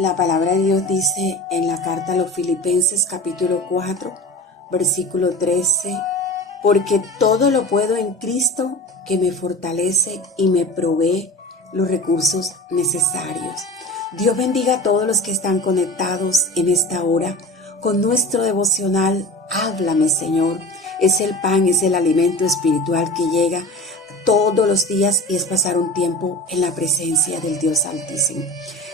La palabra de Dios dice en la carta a los Filipenses capítulo 4, versículo 13, porque todo lo puedo en Cristo que me fortalece y me provee los recursos necesarios. Dios bendiga a todos los que están conectados en esta hora con nuestro devocional. Háblame, Señor. Es el pan, es el alimento espiritual que llega todos los días y es pasar un tiempo en la presencia del Dios Altísimo.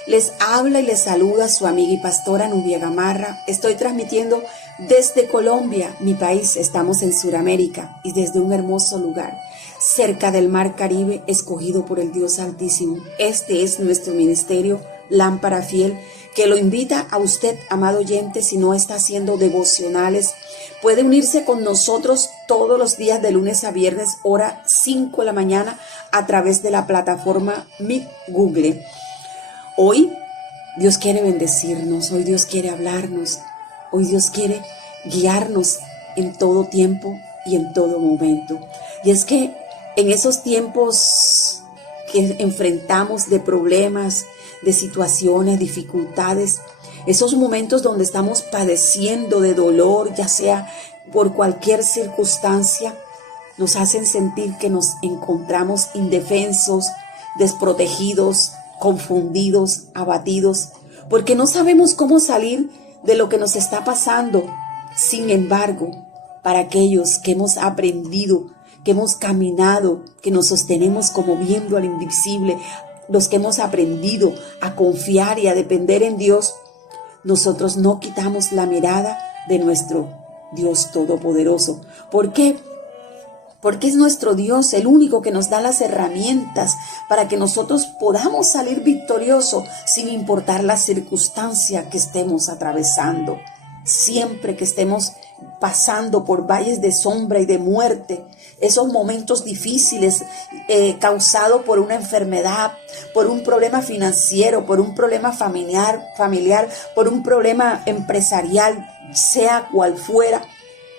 Les habla y les saluda su amiga y pastora Nubia Gamarra. Estoy transmitiendo desde Colombia, mi país. Estamos en Sudamérica y desde un hermoso lugar, cerca del Mar Caribe, escogido por el Dios Altísimo. Este es nuestro ministerio, Lámpara Fiel, que lo invita a usted, amado oyente, si no está haciendo devocionales, puede unirse con nosotros todos los días de lunes a viernes, hora 5 de la mañana, a través de la plataforma Meet Google. Hoy Dios quiere bendecirnos, hoy Dios quiere hablarnos, hoy Dios quiere guiarnos en todo tiempo y en todo momento. Y es que en esos tiempos que enfrentamos de problemas, de situaciones, dificultades, esos momentos donde estamos padeciendo de dolor, ya sea por cualquier circunstancia, nos hacen sentir que nos encontramos indefensos, desprotegidos, confundidos, abatidos, porque no sabemos cómo salir de lo que nos está pasando. Sin embargo, para aquellos que hemos aprendido, que hemos caminado, que nos sostenemos como viendo al invisible, los que hemos aprendido a confiar y a depender en Dios, nosotros no quitamos la mirada de nuestro Dios Todopoderoso. ¿Por qué? Porque es nuestro Dios el único que nos da las herramientas para que nosotros podamos salir victoriosos sin importar la circunstancia que estemos atravesando. Siempre que estemos pasando por valles de sombra y de muerte, esos momentos difíciles causados por una enfermedad, por un problema financiero, por un problema familiar, por un problema empresarial, sea cual fuera,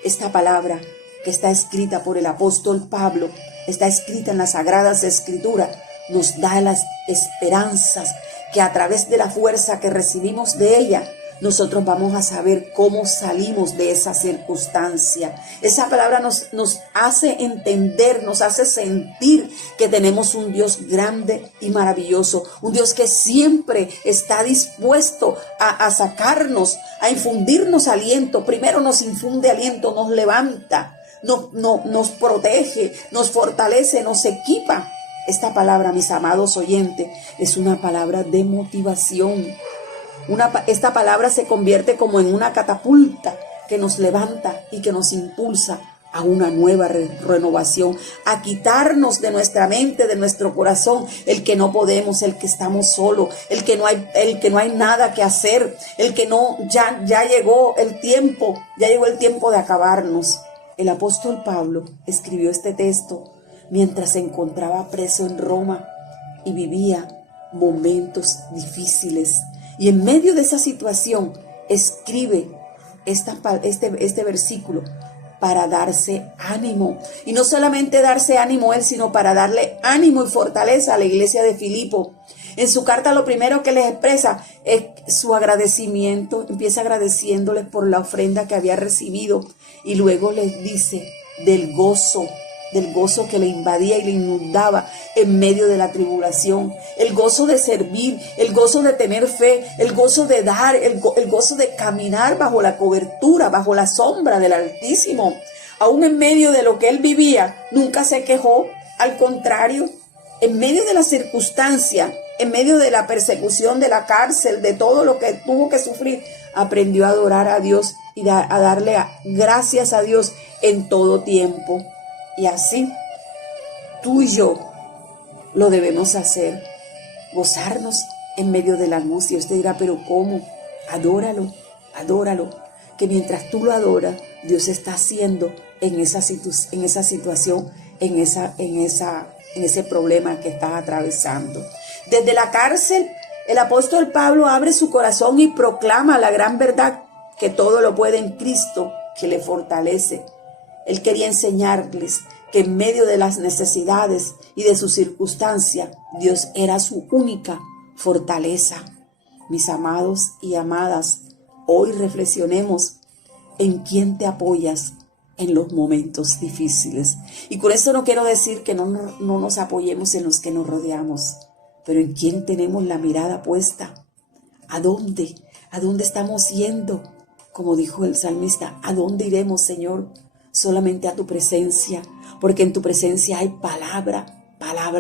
esta palabra que está escrita por el apóstol Pablo, está escrita en las Sagradas Escrituras, nos da las esperanzas que a través de la fuerza que recibimos de ella, nosotros vamos a saber cómo salimos de esa circunstancia. Esa palabra nos hace entender, nos hace sentir que tenemos un Dios grande y maravilloso, un Dios que siempre está dispuesto a sacarnos, a infundirnos aliento. Primero nos infunde aliento, nos levanta, nos protege, nos fortalece, nos equipa. Esta palabra, mis amados oyentes, es una palabra de motivación. Esta palabra se convierte como en una catapulta que nos levanta y que nos impulsa a una nueva renovación, a quitarnos de nuestra mente, de nuestro corazón, el que no podemos, el que estamos solos, el que no hay nada que hacer, el que ya llegó el tiempo de acabarnos. El apóstol Pablo escribió este texto mientras se encontraba preso en Roma y vivía momentos difíciles. Y en medio de esa situación escribe este versículo para darse ánimo. Y no solamente darse ánimo él, sino para darle ánimo y fortaleza a la iglesia de Filipo. En su carta lo primero que les expresa es su agradecimiento. Empieza agradeciéndoles por la ofrenda que había recibido. Y luego les dice del gozo que le invadía y le inundaba en medio de la tribulación, el gozo de servir, el gozo de tener fe, el gozo de dar, el gozo de caminar bajo la cobertura, bajo la sombra del Altísimo. Aún en medio de lo que él vivía, nunca se quejó, al contrario, en medio de la circunstancia, en medio de la persecución, de la cárcel, de todo lo que tuvo que sufrir, aprendió a adorar a Dios y a darle gracias a Dios en todo tiempo. Y así, tú y yo lo debemos hacer, gozarnos en medio de la angustia. Usted dirá, pero ¿cómo? Adóralo, que mientras tú lo adoras, Dios está haciendo en esa situación, en ese problema que estás atravesando. Desde la cárcel, el apóstol Pablo abre su corazón y proclama la gran verdad, que todo lo puede en Cristo, que le fortalece. Él quería enseñarles que en medio de las necesidades y de su circunstancia, Dios era su única fortaleza. mis amados y amadas, hoy reflexionemos en quién te apoyas en los momentos difíciles. Y con esto no quiero decir que no nos apoyemos en los que nos rodeamos, pero en quién tenemos la mirada puesta. ¿A dónde? ¿A dónde estamos yendo? Como dijo el salmista, ¿a dónde iremos, Señor? Solamente a tu presencia, porque en tu presencia hay palabra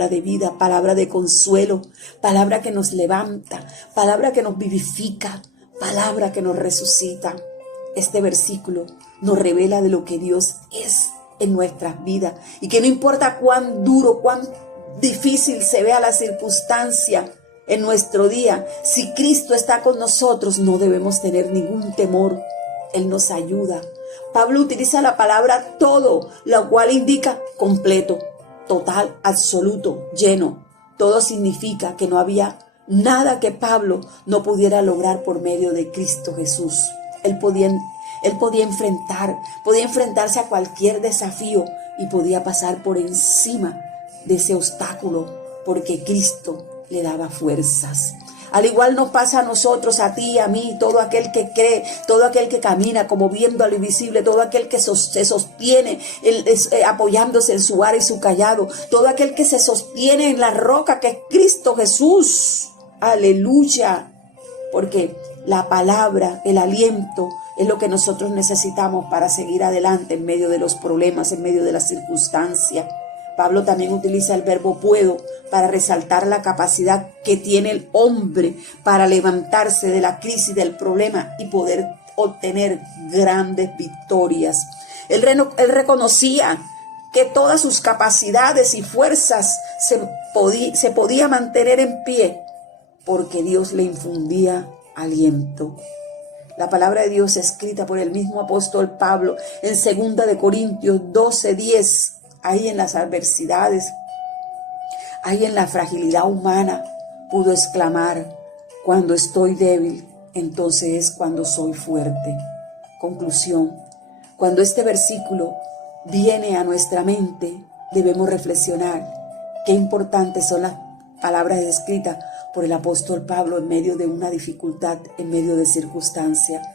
de vida, palabra de consuelo, palabra que nos levanta, palabra que nos vivifica, palabra que nos resucita. Este versículo nos revela de lo que Dios es en nuestras vidas y que no importa cuán duro, cuán difícil se vea la circunstancia en nuestro día, si Cristo está con nosotros, no debemos tener ningún temor. Él nos ayuda. Pablo utiliza la palabra todo, la cual indica completo, total, absoluto, lleno. Todo significa que no había nada que Pablo no pudiera lograr por medio de Cristo Jesús. Él podía enfrentarse a cualquier desafío y podía pasar por encima de ese obstáculo porque Cristo le daba fuerzas. Al igual nos pasa a nosotros, a ti, a mí, todo aquel que cree, todo aquel que camina como viendo a lo invisible, todo aquel que se sostiene apoyándose en su vara y su callado, todo aquel que se sostiene en la roca que es Cristo Jesús. Aleluya. Porque la palabra, el aliento, es lo que nosotros necesitamos para seguir adelante en medio de los problemas, en medio de las circunstancias. Pablo también utiliza el verbo puedo para resaltar la capacidad que tiene el hombre para levantarse de la crisis, del problema y poder obtener grandes victorias. Él reconocía que todas sus capacidades y fuerzas se podía mantener en pie porque Dios le infundía aliento. La palabra de Dios escrita por el mismo apóstol Pablo en 2 de Corintios 12:10, ahí en las adversidades, ahí en la fragilidad humana, pudo exclamar: cuando estoy débil, entonces es cuando soy fuerte. Conclusión: cuando este versículo viene a nuestra mente, debemos reflexionar qué importantes son las palabras escritas por el apóstol Pablo en medio de una dificultad, en medio de circunstancias.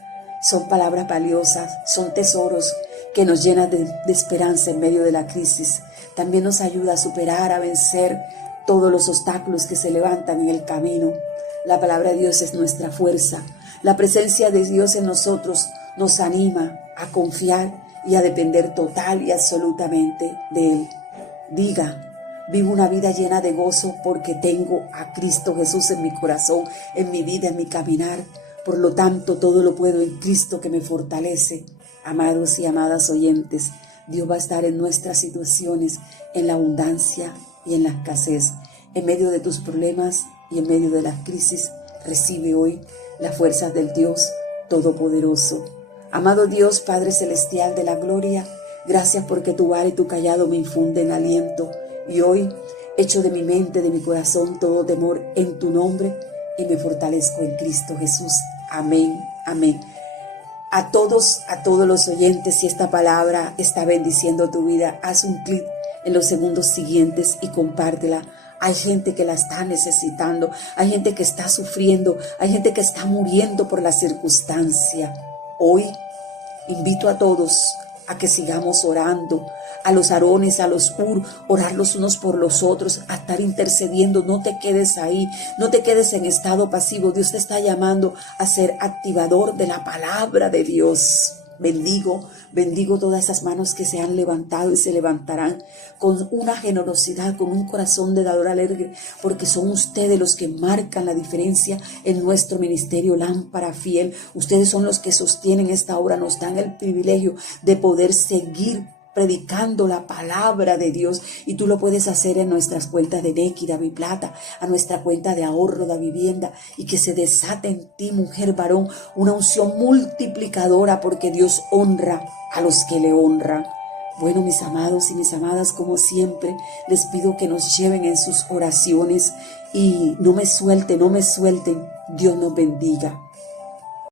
Son palabras valiosas, son tesoros que nos llenan de esperanza en medio de la crisis. También nos ayuda a superar, a vencer todos los obstáculos que se levantan en el camino. La palabra de Dios es nuestra fuerza. La presencia de Dios en nosotros nos anima a confiar y a depender total y absolutamente de Él. Diga: vivo una vida llena de gozo porque tengo a Cristo Jesús en mi corazón, en mi vida, en mi caminar. Por lo tanto, todo lo puedo en Cristo que me fortalece. Amados y amadas oyentes, Dios va a estar en nuestras situaciones, en la abundancia y en la escasez. En medio de tus problemas y en medio de las crisis, recibe hoy las fuerzas del Dios Todopoderoso. Amado Dios, Padre Celestial de la gloria, gracias porque tu vara y tu callado me infunden aliento. Y hoy echo de mi mente, de mi corazón, todo temor en tu nombre y me fortalezco en Cristo Jesús. Amén, amén. A todos los oyentes, si esta palabra está bendiciendo tu vida, haz un clic en los segundos siguientes y compártela. Hay gente que la está necesitando, hay gente que está sufriendo, hay gente que está muriendo por la circunstancia. Hoy invito a todos a que sigamos orando, a los Aarones, a los Ur, orar los unos por los otros, a estar intercediendo. No te quedes ahí, no te quedes en estado pasivo. Dios te está llamando a ser activador de la palabra de Dios. Bendigo todas esas manos que se han levantado y se levantarán con una generosidad, con un corazón de dador alegre, porque son ustedes los que marcan la diferencia en nuestro ministerio Lámpara Fiel. Ustedes son los que sostienen esta obra, nos dan el privilegio de poder seguir predicando la palabra de Dios, y tú lo puedes hacer en nuestras cuentas de Nequi, de Plata, a nuestra cuenta de ahorro de vivienda, y que se desate en ti, mujer, varón, una unción multiplicadora, porque Dios honra a los que le honran. Bueno, mis amados y mis amadas, como siempre, les pido que nos lleven en sus oraciones y no me suelten. Dios nos bendiga.